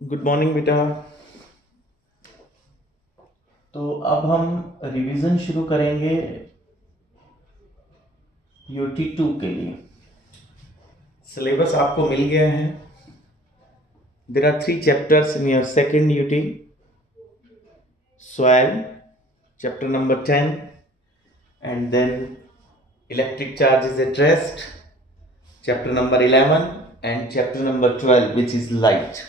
Good morning बेटा। तो अब हम रिवीजन शुरू करेंगे यूटी 2 के लिए। सिलेबस आपको मिल गया है। There are 3 chapters in your second UT. Soil chapter number 10 and then electric charges at rest chapter number 11 and chapter number 12, which is light.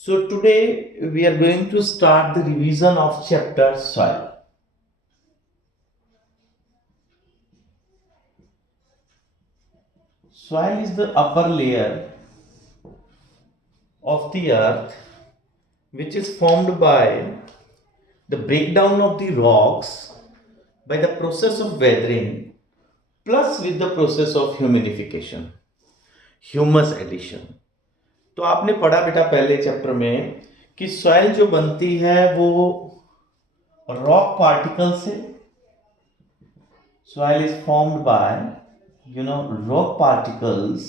So today we are going to start the revision of chapter soil. Soil is the upper layer of the earth which is formed by the breakdown of the rocks by the process of weathering plus with the process of humidification, humus addition. तो आपने पढ़ा बेटा पहले chapter में कि soil जो बनती है वो रॉक पार्टिकल से। Soil is formed by rock particles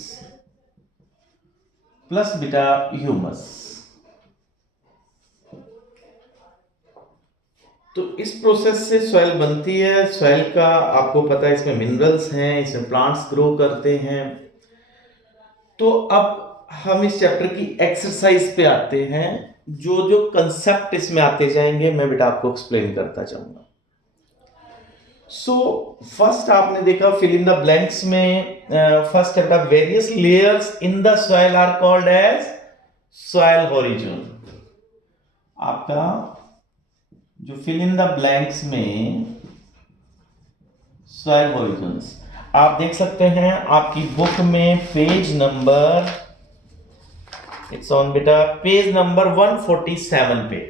plus बेटा ह्यूमस। तो इस प्रोसेस से सॉइल बनती है। सॉइल का आपको पता है इसमें मिनरल्स हैं, इसमें प्लांट्स ग्रो करते हैं। तो अब हम इस चैप्टर की एक्सरसाइज पे आते हैं। जो जो कंसेप्ट इसमें आते जाएंगे मैं बेटा आपको एक्सप्लेन करता जाऊंगा। सो फर्स्ट आपने देखा फिल इन द ब्लैंक्स में first chapter various layers in the soil are called as soil horizon. आपका जो फिल इन द ब्लैंक्स में सॉइल होरिजोन्स आप देख सकते हैं आपकी बुक में पेज नंबर इट्स ऑन बेटा पेज नंबर 147 पे।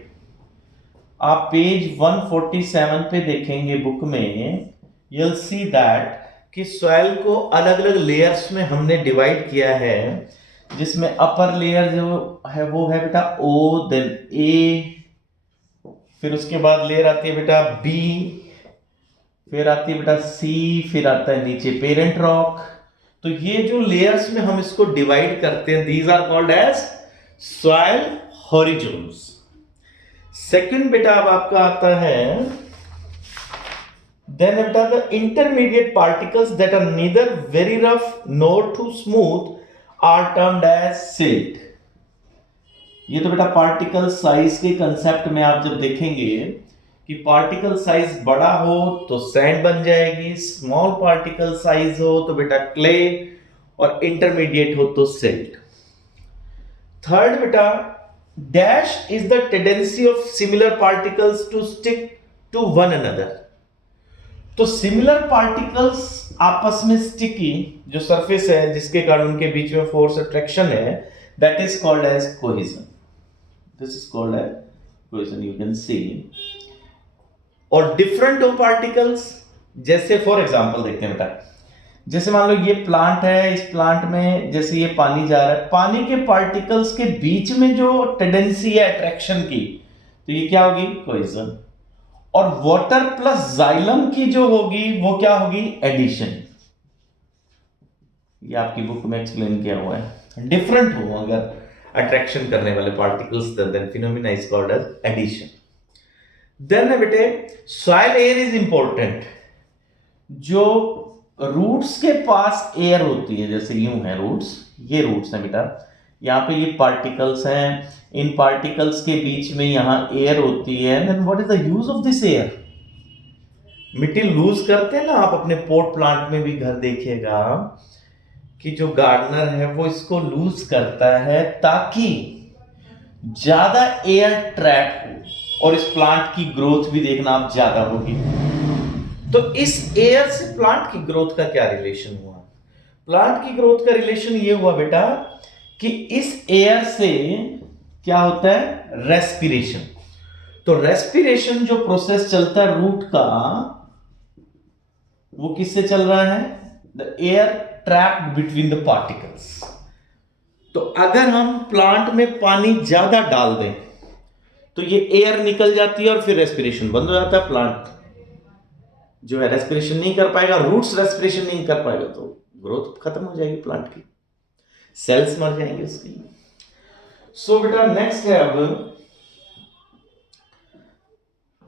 आप पेज 147 पे देखेंगे बुक में, you'll see that कि सॉइल को अलग अलग लेयर्स में हमने डिवाइड किया है, जिसमें अपर लेयर जो है वो है बेटा ओ, देन ए, फिर उसके बाद लेयर आती है बेटा बी, फिर आती है बेटा सी, फिर आता है नीचे पेरेंट रॉक। तो ये जो लेयर्स में हम इसको डिवाइड करते हैं, these are called as soil horizons. Second बेटा अब आपका आता है देन बेटा the intermediate particles that are neither very rough nor too smooth are termed as silt. ये तो बेटा पार्टिकल साइज के कंसेप्ट में आप जब देखेंगे कि पार्टिकल साइज बड़ा हो तो सैंड बन जाएगी, स्मॉल पार्टिकल साइज हो तो बेटा क्ले, और इंटरमीडिएट हो तो सिल्ट। थर्ड बेटा dash is the tendency of similar particles to stick to one another. तो सिमिलर पार्टिकल्स आपस में स्टिकी जो सरफेस है जिसके कारण उनके बीच में फोर्स अट्रैक्शन है, that is called as cohesion. This is called as cohesion, you can see. और डिफरेंट हो पार्टिकल्स, जैसे फॉर एग्जांपल देखते हैं बेटा, जैसे मान लो ये प्लांट है, इस प्लांट में जैसे ये पानी जा रहा है, पानी के पार्टिकल्स के बीच में जो टेंडेंसी है अट्रैक्शन की, तो ये क्या होगी कोहेजन। और वाटर प्लस जाइलम की जो होगी वो क्या होगी एडिशन। ये आपकी बुक में एक्सप्लेन किया हुआ है। डिफरेंट हो अगर अट्रैक्शन करने वाले particles, then phenomena is called as adhesion. Then बेटे सॉइल एयर इज इंपॉर्टेंट। जो रूट्स के पास एयर होती है, जैसे यूं है रूट्स, ये रूट्स हैं बेटा, यहाँ पे ये पार्टिकल्स हैं, इन पार्टिकल्स के बीच में यहाँ एयर होती है। Then what is the use of this air. मिट्टी लूज करते हैं ना आप अपने पोर्ट प्लांट में भी घर देखिएगा कि जो गार्डनर है वो इसको लूज करता है ताकि ज्यादा एयर ट्रैप हो और इस प्लांट की ग्रोथ भी देखना आप ज्यादा होगी। तो इस एयर से प्लांट की ग्रोथ का क्या रिलेशन हुआ। प्लांट की ग्रोथ का रिलेशन ये हुआ बेटा कि इस एयर से क्या होता है रेस्पिरेशन। तो रेस्पिरेशन जो प्रोसेस चलता है रूट का, वो किससे चल रहा है, the air trapped between the particles. तो अगर हम प्लांट में पानी ज्यादा डाल दें तो ये एयर निकल जाती है और फिर रेस्पिरेशन बंद हो जाता है। प्लांट जो है रेस्पिरेशन नहीं कर पाएगा, रूट्स रेस्पिरेशन नहीं कर पाएगा तो ग्रोथ खत्म हो जाएगी प्लांट की, सेल्स मर जाएंगे उसकी। सो बेटा नेक्स्ट है अब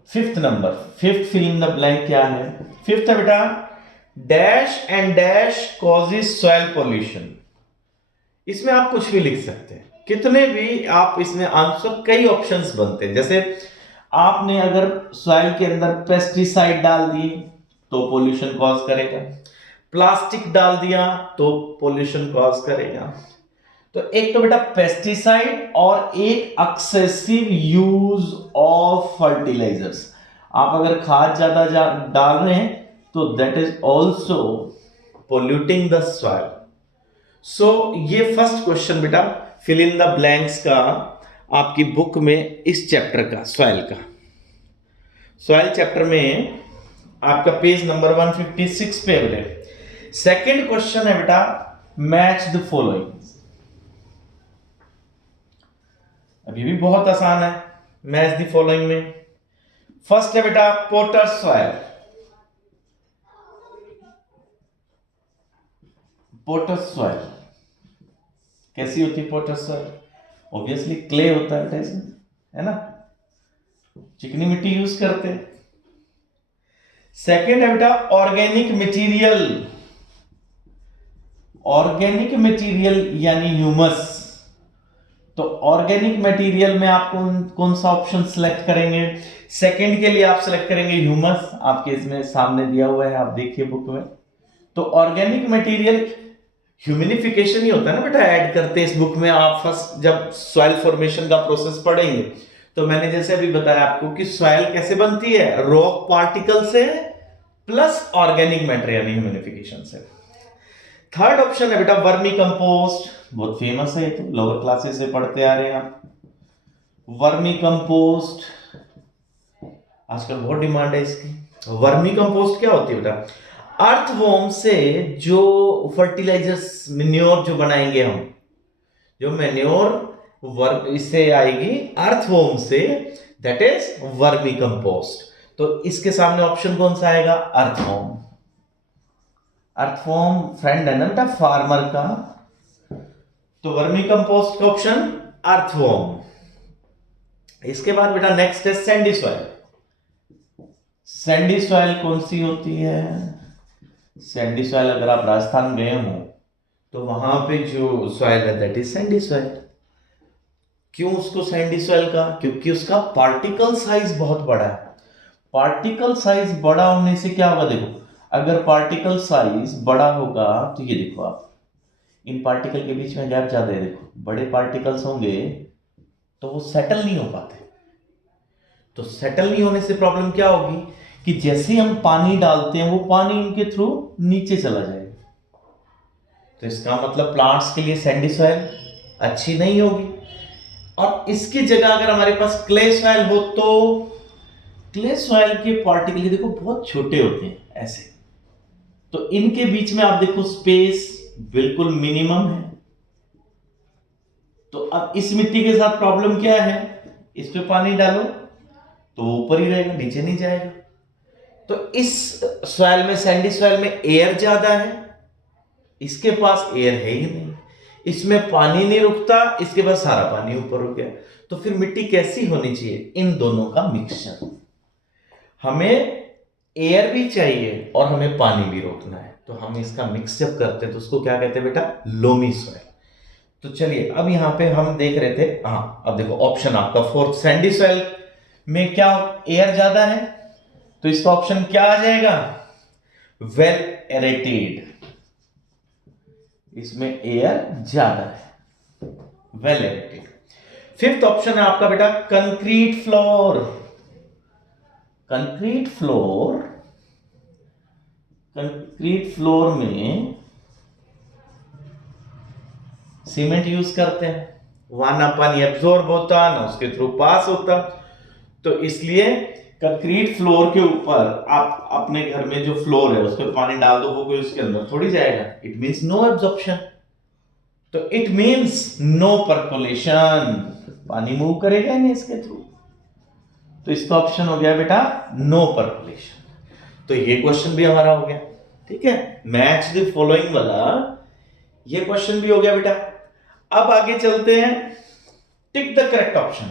fifth number, fifth fill in the blank क्या है? फिफ्थ है बेटा, dash and dash causes soil pollution. इसमें आप कुछ भी लिख सकते हैं, कितने भी आप इसमें आंसर, कई ऑप्शंस बनते हैं। जैसे आपने अगर सॉइल के अंदर पेस्टिसाइड डाल दिए तो पोल्यूशन कॉज करेगा, प्लास्टिक डाल दिया तो पोल्यूशन कॉज करेगा। तो एक तो बेटा पेस्टिसाइड और एक एक्सेसिव यूज ऑफ फर्टिलाइजर्स। आप अगर खाद ज्यादा डाल रहे हैं तो that is also polluting the soil. So ये फर्स्ट क्वेश्चन बेटा फिल इन द ब्लैंक्स का आपकी बुक में इस चैप्टर का, सॉइल का, सॉइल चैप्टर में आपका पेज नंबर 156 पे बेटे सेकंड क्वेश्चन है बेटा, मैच द फॉलोइंग। अब ये भी बहुत आसान है, मैच द फॉलोइंग में। फर्स्ट है बेटा पोटर सॉइल। पोटर सॉइल कैसी होती है? पोटर सॉइल ऑब्वियसली क्ले होता है बेटा, है ना, चिकनी मिट्टी यूज करते हैं। सेकेंड है बेटा ऑर्गेनिक मटेरियल। ऑर्गेनिक मटेरियल यानी ह्यूमस। तो ऑर्गेनिक मटेरियल में आप कौन सा ऑप्शन सिलेक्ट करेंगे? सेकंड के लिए आप सिलेक्ट करेंगे ह्यूमस, आपके इसमें सामने दिया हुआ है, आप देखिए बुक में। तो ऑर्गेनिक मटेरियल ह्यूमिनिफिकेशन ही होता है ना बेटा, ऐड करते हैं इस बुक में। आप फर्स्ट जब सॉइल फॉर्मेशन का प्रोसेस पढ़ेंगे तो मैंने जैसे अभी बताया आपको कि सॉइल कैसे बनती है, रॉक पार्टिकल से प्लस ऑर्गेनिक मैटर ह्यूमिनिफिकेशन से। थर्ड ऑप्शन है बेटा वर्मी कंपोस्ट, बहुत फेमस है, तो लोअर क्लासेस से पढ़ते आ रहे हैं आप। वर्मी कंपोस्ट आजकल बहुत डिमांड है इसकी। वर्मी कंपोस्ट क्या होती है बेटा? अर्थवॉर्म से जो फर्टिलाइजर्स, मेन्योर जो बनाएंगे हम, जो मेन्योर इससे आएगी अर्थवॉर्म से, दैट इज वर्मी कंपोस्ट। तो इसके सामने ऑप्शन कौन सा आएगा? अर्थवॉर्म। अर्थवॉर्म फ्रेंड है ना बेटा फार्मर का, तो वर्मी कंपोस्ट का ऑप्शन अर्थवॉर्म। इसके बाद बेटा नेक्स्ट है सैंडी सॉइल। सैंडी सॉइल कौन सी होती है? सैंडी सॉइल अगर आप राजस्थान गए हो तो वहां पे जो सॉइल है दैट इज सैंडी सॉइल। क्यों उसको सैंडी सॉइल का? क्योंकि उसका पार्टिकल साइज बहुत बड़ा है। पार्टिकल साइज बड़ा होने से क्या होगा? देखो, अगर पार्टिकल साइज बड़ा होगा तो ये देखो आप, इन पार्टिकल के बीच में गैप ज्यादा है, देखो बड़े पार्टिकल्स होंगे तो वो सेटल नहीं हो पाते। तो सेटल नहीं होने से प्रॉब्लम क्या होगी कि जैसे हम पानी डालते हैं वो पानी इनके थ्रू नीचे चला जाएगा। तो इसका मतलब प्लांट्स के लिए सैंडी सॉइल अच्छी नहीं होगी। और इसकी जगह अगर हमारे पास क्ले सॉइल हो तो क्ले सॉइल के पार्टिकल देखो बहुत छोटे होते हैं ऐसे, तो इनके बीच में आप देखो स्पेस बिल्कुल मिनिमम है। तो अब इस मिट्टी के साथ प्रॉब्लम क्या है? इस पे पानी डालो तो वो ऊपर ही रहेगा, नीचे नहीं जाएगा। तो इस सॉइल में, सैंडी सॉइल में एयर ज्यादा है, इसके पास एयर है ही नहीं, इसमें पानी नहीं रुकता, इसके पास सारा पानी ऊपर हो गया। तो फिर मिट्टी कैसी होनी चाहिए? इन दोनों का मिक्सचर। हमें एयर भी चाहिए और हमें पानी भी रोकना है, तो हम इसका मिक्स जब करते हैं तो उसको क्या कहते हैं बेटा? Loamy soil. तो चलिए अब यहां पे हम देख रहे थे, हाँ अब देखो ऑप्शन आपका फोर्थ, सैंडी सॉइल में क्या एयर ज्यादा है, तो इसका ऑप्शन क्या आ जाएगा? Well aerated. इसमें एयर ज्यादा है, वेल एरेटेड। फिफ्थ ऑप्शन है आपका बेटा concrete floor. Concrete floor, concrete floor में सीमेंट यूज करते हैं, वहां ना पानी एब्जॉर्ब होता ना उसके थ्रू पास होता। तो इसलिए कंक्रीट फ्लोर के ऊपर आप अपने घर में जो फ्लोर है उस पर पानी डाल दो, वो कोई उसके अंदर थोड़ी जाएगा। It means no absorption. तो इट मींस नो परकोलेशन, पानी मूव करेगा नहीं इसके थ्रू। तो इसका ऑप्शन हो गया बेटा नो परकोलेशन। तो ये क्वेश्चन भी हमारा हो गया, ठीक है, मैच द फॉलोइंग वाला ये क्वेश्चन भी हो गया बेटा। अब आगे चलते हैं tick the correct option.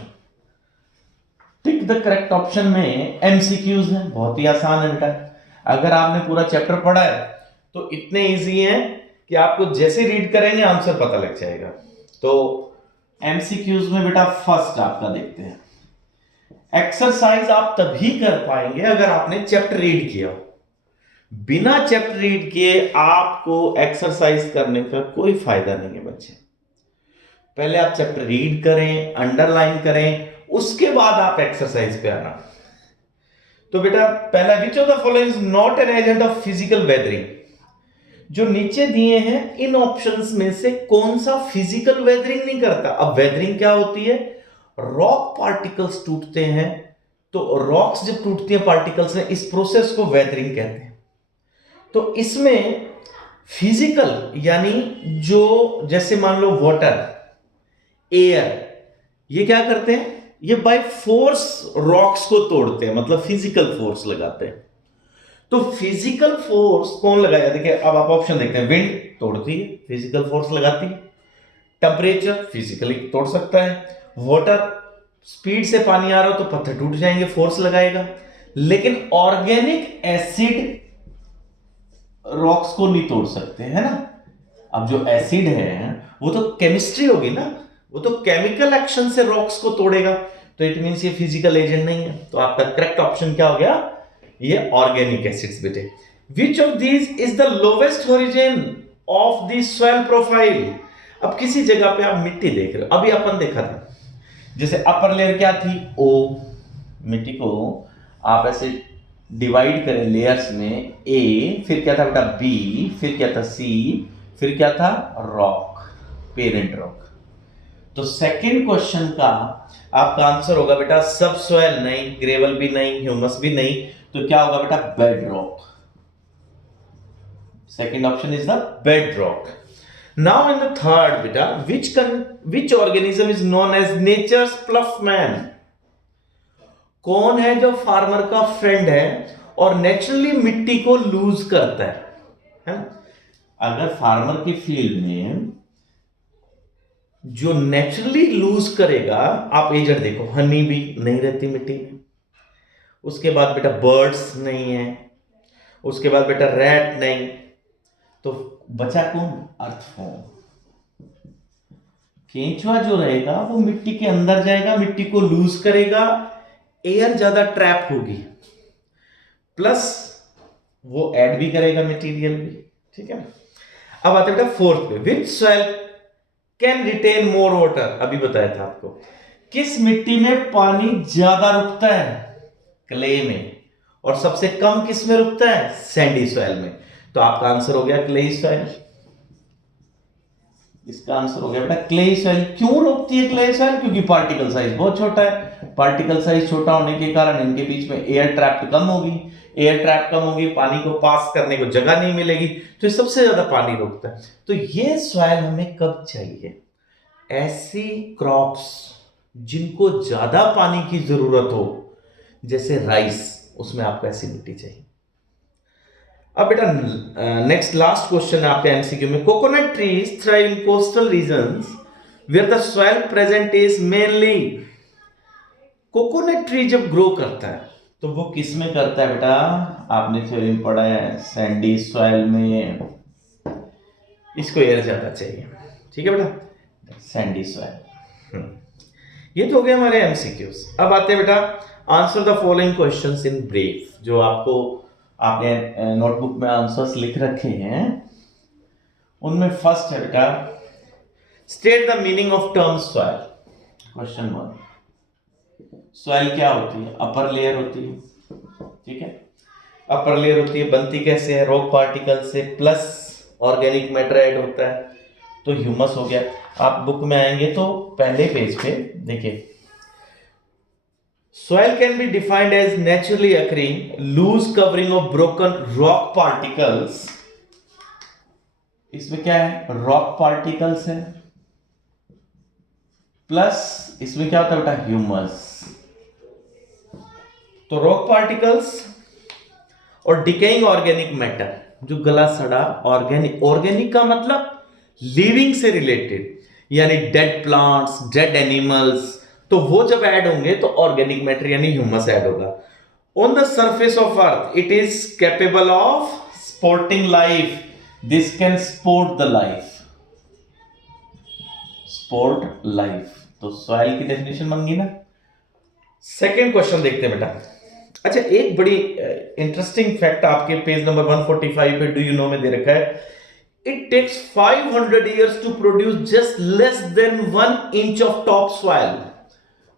Tick the correct option में एमसीक्यूज है, बहुत ही आसान है बेटा। अगर आपने पूरा चैप्टर पढ़ा है तो इतने इजी है कि आपको जैसे रीड करेंगे आंसर पता लग जाएगा। तो एमसीक्यूज में बेटा फर्स्ट आपका देखते हैं, एक्सरसाइज आप तभी कर पाएंगे अगर आपने चैप्टर रीड किया हो। बिना चैप्टर रीड किए आपको एक्सरसाइज करने का कोई फायदा नहीं है बच्चे। पहले आप चैप्टर रीड करें, अंडरलाइन करें, उसके बाद आप एक्सरसाइज पे आना। तो बेटा पहला, which of the following is not an agent of physical weathering. जो नीचे दिए हैं इन ऑप्शंस में से कौन सा फिजिकल वेदरिंग नहीं करता। अब वेदरिंग क्या होती है, रॉक पार्टिकल्स टूटते हैं, तो रॉक्स जब टूटती हैं पार्टिकल्स में, इस प्रोसेस को वेदरिंग कहते हैं। तो इसमें फिजिकल यानी जो, जैसे मान लो वाटर, एयर, ये क्या करते हैं, ये बाय फोर्स रॉक्स को तोड़ते हैं, मतलब फिजिकल फोर्स लगाते हैं। तो फिजिकल फोर्स कौन लगाएगा, देखिए अब आप ऑप्शन देखते हैं, विंड तोड़ती है, फिजिकल फोर्स लगाती है। टेम्परेचर फिजिकली तोड़ सकता है। वाटर, स्पीड से पानी आ रहा हो तो पत्थर टूट जाएंगे, फोर्स लगाएगा। लेकिन ऑर्गेनिक एसिड रॉक्स को नहीं तोड़ सकते, है ना। अब जो एसिड है वो तो केमिस्ट्री होगी ना, वो तो केमिकल एक्शन से रॉक्स को तोड़ेगा, तो इट मींस ये फिजिकल एजेंट नहीं है। तो आपका करेक्ट ऑप्शन क्या हो गया, ये ऑर्गेनिक एसिड्स बेटे। Which of these is the lowest origin of the soil profile. अब किसी जगह पे आप मिट्टी देख रहे हो, अभी अपन देखा था, जैसे अपर लेयर क्या थी, ओ, मिट्टी को आप ऐसे डिवाइड करें लेयर्स में, ए, फिर क्या था बेटा बी, फिर क्या था सी, फिर क्या था रॉक, पेरेंट रॉक। तो सेकंड क्वेश्चन का आपका आंसर होगा बेटा सब सॉइल नहीं, ग्रेवल भी नहीं, ह्यूमस भी नहीं, तो क्या होगा बेटा bedrock. Second option is the bedrock. Now in the third बेटा, which organism is known as nature's ploughman. कौन है जो फार्मर का फ्रेंड है और नेचुरली मिट्टी को लूज करता है ना। अगर फार्मर की फील्ड में जो नेचुरली लूज करेगा, आप एजेंट देखो, हनी भी नहीं रहती मिट्टी में, उसके बाद बेटा बर्ड्स नहीं है, उसके बाद बेटा रैट नहीं, तो बचा कौन, अर्थवॉर्म। केंचुआ जो रहेगा वो मिट्टी के अंदर जाएगा, मिट्टी को लूज करेगा, एयर ज्यादा ट्रैप होगी, प्लस वो ऐड भी करेगा मटेरियल भी, ठीक है। अब आते बेटा फोर्थ पे, which soil can retain more water. अभी बताया था आपको, किस मिट्टी में पानी ज्यादा रुकता है, क्ले में, और सबसे कम किस में रुकता है, सैंडी सॉइल में। तो आपका आंसर हो गया क्ले सॉइल। इसका आंसर हो गया बेटा क्ले सॉइल। क्यों रोकती है क्ले सॉइल, क्योंकि पार्टिकल साइज बहुत छोटा है। पार्टिकल साइज छोटा होने के कारण इनके बीच में एयर ट्रैप कम होगी, एयर ट्रैप कम होगी, पानी को पास करने को जगह नहीं मिलेगी, तो सबसे ज्यादा पानी रोकता है। तो ये सॉइल हमें कब चाहिए, ऐसी क्रॉप्स जिनको ज्यादा पानी की जरूरत हो, जैसे राइस, उसमें आपको ऐसी मिट्टी चाहिए। अब बेटा नेक्स्ट लास्ट क्वेश्चन है आपके एमसीक्यू में, coconut trees thrive in coastal regions where the soil present is mainly. Coconut tree जब ग्रो करता है तो वो किस में करता है बेटा, आपने थ्योरी में पढ़ा है, सैंडी सॉइल में। इसको एयर ज्यादा चाहिए, ठीक है बेटा, सैंडी सॉइल। ये तो हो गया हमारे एमसीक्यूज। अब आते हैं बेटा answer the following questions in brief. जो आपको आपने नोटबुक में आंसर्स लिख रखे हैं, उनमें फर्स्ट है बेटा, state the meaning of term soil. Question 1, soil क्या होती है, अपर लेयर होती है, ठीक है, अपर लेयर होती है, बनती कैसे है, रॉक पार्टिकल से, प्लस ऑर्गेनिक मैटर ऐड होता है, तो ह्यूमस हो गया। आप बुक में आएंगे तो पहले पेज पे देखिए, soil can be defined as naturally occurring loose covering of broken rock particles। इसमें क्या है, रॉक पार्टिकल्स है, प्लस इसमें क्या होता है बेटा, ह्यूमस। तो रॉक पार्टिकल्स और डिकेइंग ऑर्गेनिक मैटर, जो गला सड़ा ऑर्गेनिक, ऑर्गेनिक का मतलब लिविंग से रिलेटेड, यानी डेड प्लांट्स, डेड एनिमल्स, तो वो जब ऐड होंगे तो ऑर्गेनिक मैटर यानी ह्यूमस ऐड होगा। On the surface of earth it is capable of supporting life, this can support the life, support life. तो सॉइल की डेफिनेशन बन गई ना। सेकेंड क्वेश्चन देखते हैं बेटा। अच्छा, एक बड़ी इंटरेस्टिंग फैक्ट आपके पेज नंबर 145 पे डू यू नो में दे रखा है, it takes 500 years to produce just less than 1 inch of top soil.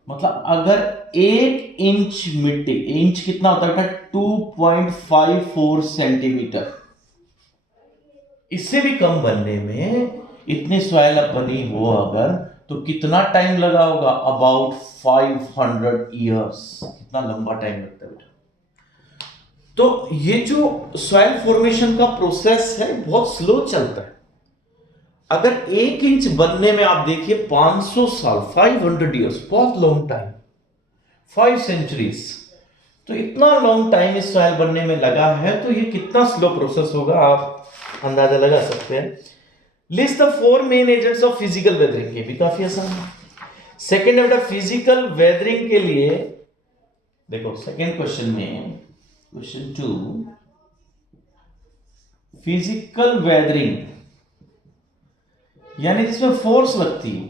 मतलब अगर 1 इंच मिट्टी, इंच कितना होता है, 2.54 सेंटीमीटर, इससे भी कम बनने में इतनी सॉइल अब बनी हो अगर, तो कितना टाइम लगा होगा, अबाउट 500 years। कितना लंबा टाइम लगता है बेटा। तो ये जो सॉइल फॉर्मेशन का प्रोसेस है बहुत स्लो चलता है। अगर 1 इंच बनने में आप देखिए 500 साल, 500 years, बहुत लॉन्ग टाइम, 5 centuries, तो इतना लॉन्ग टाइम इस सॉइल बनने में लगा है, तो ये कितना स्लो प्रोसेस होगा आप अंदाजा लगा सकते हैं। List the 4 main agents of physical weathering, के भी काफी आसान है। सेकेंड है बेटा फिजिकल वेदरिंग के लिए, देखो सेकेंड क्वेश्चन में, क्वेश्चन 2, फिजिकल वेदरिंग यानी जिसमें फोर्स लगती है,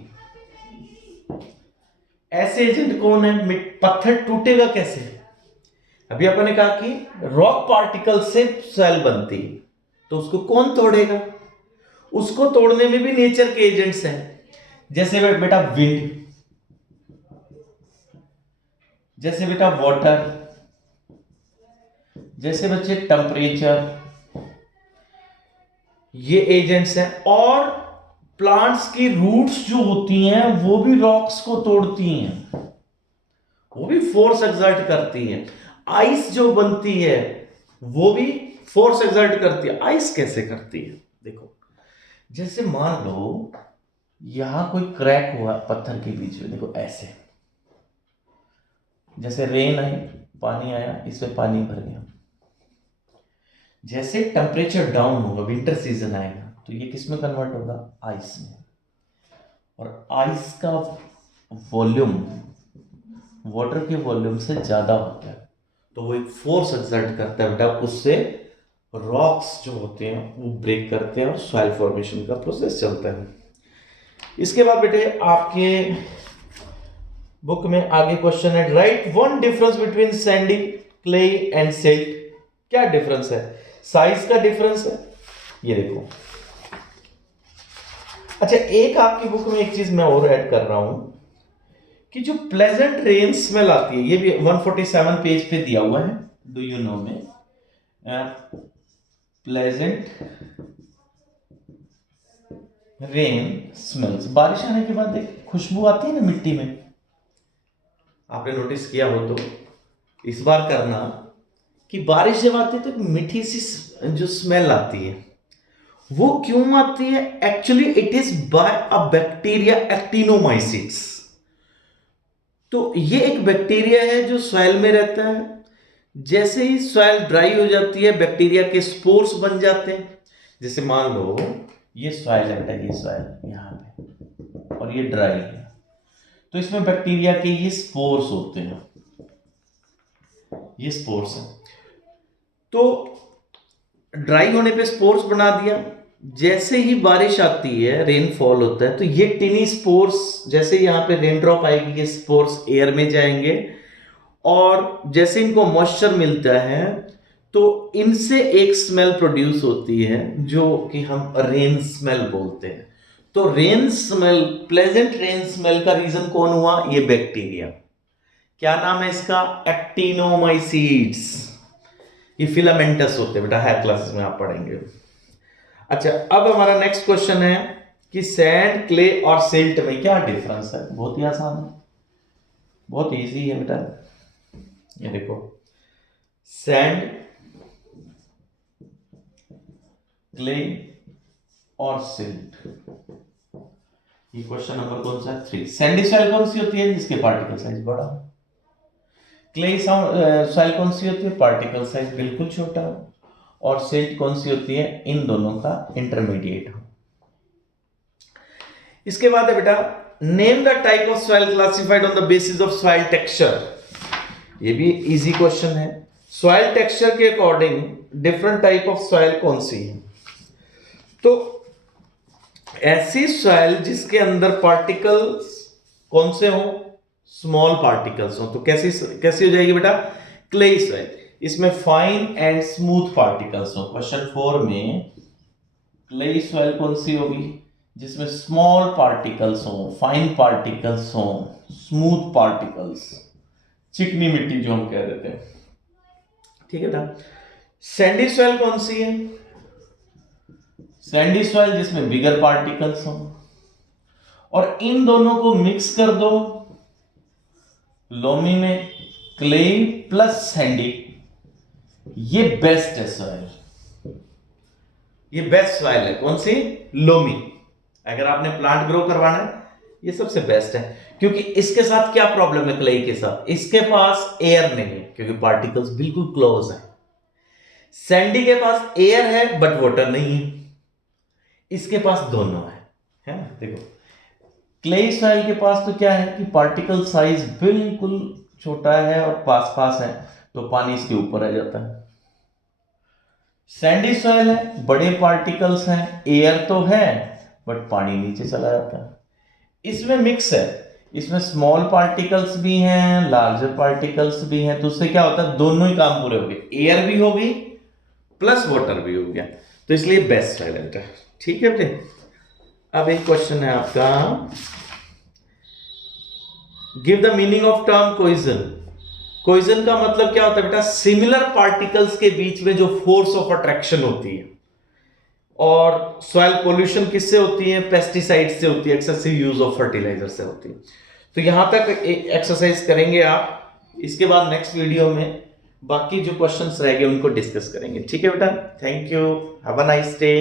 ऐसे एजेंट कौन है? पत्थर टूटेगा कैसे? अभी अपन ने कहा कि रॉक पार्टिकल से सॉइल बनती है, तो उसको कौन तोड़ेगा? उसको तोड़ने में भी नेचर के एजेंट्स हैं, जैसे बेटा विंड, जैसे बेटा वाटर, जैसे बच्चे टेम्परेचर, ये एजेंट्स हैं। और प्लांट्स की रूट्स जो होती हैं वो भी रॉक्स को तोड़ती हैं, वो भी फोर्स एक्सर्ट करती हैं। आइस जो बनती है वो भी फोर्स एक्सर्ट करती है। आइस कैसे करती है? देखो, जैसे मान लो यहां कोई क्रैक हुआ पत्थर के बीच में, देखो ऐसे, जैसे रेन आई, पानी आया, इसमें पानी भर गया। जैसे टेम्परेचर डाउन होगा, विंटर सीजन आएगा, तो ये किस में कन्वर्ट होगा? आइस में। और आइस का वॉल्यूम वाटर के वॉल्यूम से ज्यादा होता है, तो वो एक फोर्स एक्सर्ट करता है बेटा, उससे रॉक्स जो होते हैं वो ब्रेक करते हैं और सॉइल फॉर्मेशन का प्रोसेस चलता है। इसके बाद बेटे आपके बुक में आगे क्वेश्चन है, right one difference between Sandy, clay and silt. क्या डिफरेंस है? साइज का डिफरेंस है, ये देखो। अच्छा, एक आपकी बुक में एक चीज मैं और ऐड कर रहा हूं कि जो प्लेजेंट रेन स्मेल आती है, ये भी 147 पेज पे दिया हुआ है, डू यू नो में, प्लेजेंट रेन स्मेल्स। बारिश आने के बाद एक खुशबू आती है ना मिट्टी में, आपने नोटिस किया हो तो इस बार करना कि बारिश जब आती है तो एक मीठी सी जो स्मेल आती है, वो क्यों आती है? Actually it is by a bacteria actinomycetes. तो ये एक बैक्टीरिया है जो सॉइल में रहता है। जैसे ही सॉइल ड्राई हो जाती है, बैक्टीरिया के स्पोर्स बन जाते हैं। जैसे मान लो ये सॉइल है, ये सॉइल यहाँ पे, और ये ड्राई है, तो इसमें बैक्टीरिया के ये स्पोर्स होते हैं, ये स्पोर्स हैं। तो ड्राई होने पे स्पोर्स बना दिया, जैसे ही बारिश आती है, रेनफॉल होता है, तो ये टिनी स्पोर्स, जैसे यहाँ पे रेन ड्रॉप आएगी, ये स्पोर्स एयर में जाएंगे, और जैसे इनको मॉइस्चर मिलता है तो इनसे एक स्मेल प्रोड्यूस होती है जो कि हम रेन स्मेल बोलते हैं। तो rain smell, pleasant rain smell का रीजन कौन हुआ? ये बैक्टीरिया। क्या नाम है इसका? एक्टिनोमाइसीट्स। ये फिलामेंटस होते हैं बेटा, हायर क्लासेस में आप पढ़ेंगे। अच्छा, अब हमारा नेक्स्ट क्वेश्चन है कि सैंड, क्ले और सिल्ट में क्या डिफरेंस है? बहुत ही आसान है, बहुत इजी है बेटा। ये देखो, सैंड, क्ले और सिल्ट, ये क्वेश्चन नंबर कौन सा है? 3। सैंडी सॉइल कौन सी होती है? जिसके पार्टिकल साइज बड़ा हो। क्ले सॉइल कौन सी होती है? पार्टिकल साइज बिल्कुल छोटा हो। और सिल्ट कौन सी होती है? इन दोनों का इंटरमीडिएट हो। इसके बाद है बेटा name the type of soil classified on the basis of soil texture. ये भी इजी क्वेश्चन है। सॉइल टेक्सचर के according different type of soil कौन सी है? तो ऐसी सॉइल जिसके अंदर पार्टिकल्स कौन से हो? स्मॉल पार्टिकल्स हो। तो कैसी हो जाएगी बेटा? Clayey soil. इसमें फाइन एंड स्मूथ पार्टिकल्स हो। क्वेश्चन 4 में क्लेई सॉइल कौन सी होगी? जिसमें स्मॉल पार्टिकल्स हो, फाइन पार्टिकल्स हो, स्मूथ पार्टिकल्स, चिकनी मिट्टी जो हम कह देते हैं। ठीक है ना? सैंडी सॉइल कौन सी है? सैंडी सॉइल जिसमें बिगर पार्टिकल्स हो। और इन दोनों को मिक्स कर दो लोमी में, क्ले प्लस सैंडी, ये बेस्ट है सॉइल। ये बेस्ट सॉइल है। कौन सी? लोमी। अगर आपने प्लांट ग्रो करवाना है ये सबसे बेस्ट है। क्योंकि इसके साथ क्या प्रॉब्लम है? क्ले के साथ इसके पास एयर नहीं है क्योंकि पार्टिकल्स बिल्कुल क्लोज है। सैंडी के पास एयर है बट वाटर नहीं है। इसके पास दोनों है ना? देखो क्ले सॉइल के पास तो क्या है कि पार्टिकल साइज बिल्कुल छोटा है और पास पास है, तो पानी इसके ऊपर आ जाता है। सैंडी सॉइल है, बड़े पार्टिकल्स हैं, एयर तो है बट पानी नीचे चला जाता है। इसमें मिक्स है, इसमें स्मॉल पार्टिकल्स भी हैं, लार्जर पार्टिकल्स भी हैं, तो उससे क्या होता है? दोनों ही काम पूरे हो गए, एयर भी हो गई प्लस वाटर भी हो गया। तो इसलिए बेस्ट सॉइल है। ठीक है बेटे। अब एक क्वेश्चन है आपका, give the meaning of term coition. Coition का मतलब क्या होता है बेटा? सिमिलर पार्टिकल्स के बीच में जो फोर्स ऑफ अट्रैक्शन होती है। और सॉइल पोल्यूशन किससे होती है? पेस्टिसाइड से होती है, एक्सेसिव यूज ऑफ फर्टिलाइजर से होती है। तो यहां तक एक एक्सरसाइज करेंगे आप। इसके बाद नेक्स्ट वीडियो में बाकी जो क्वेश्चंस रह गए उनको डिस्कस करेंगे। ठीक है बेटा? Thank you, have a nice day.